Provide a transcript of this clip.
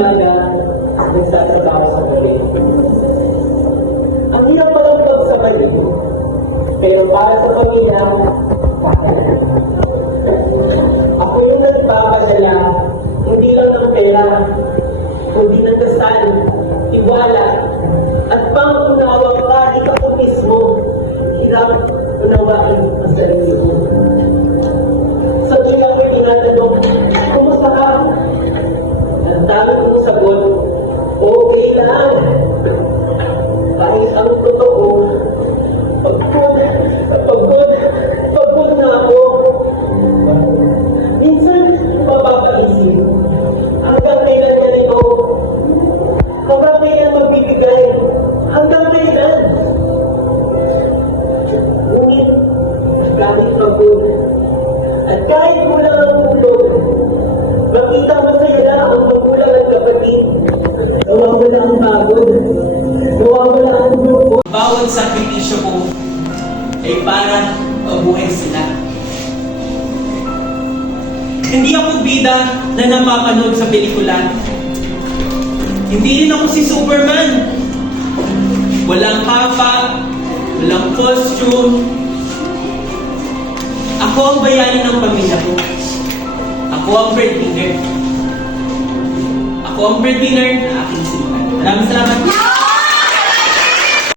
umaga, nagtatrabaho sa gabi. Ang hirap palang pagsabay, pero para sa pamilya, ako yung nagpapadala, hindi lang ng pera, kundi ng dasal, tiwala, at pangunawa kahit ako mismo, hirap unawain ang sarili ko. Sa tuwing ako'y tinatanong, kumusta ka? Ang dami kong sagot, okay lang. Kahit ang totoo, pagod na ako. Minsan, mapapaisip, hanggang kailan ganito? Hanggang kailan magbibigay? Hanggang kailan? Ngunit, kahit pagod, at kahit kulang ang tulog, makita masaya na ang magulang at kapatid. Nawawala ang pagod. Nawawala ang grupo. Bawat sakripisyo ko ay para mabuhay sila. Hindi ako bida na napapanood sa pelikula. Hindi rin ako si Superman. Walang kapa, walang costume. Ako ang bayani ng pamilya ko. Ako ang breadwinner. Ako ang breadwinner na aking sinuman. Maraming salamat.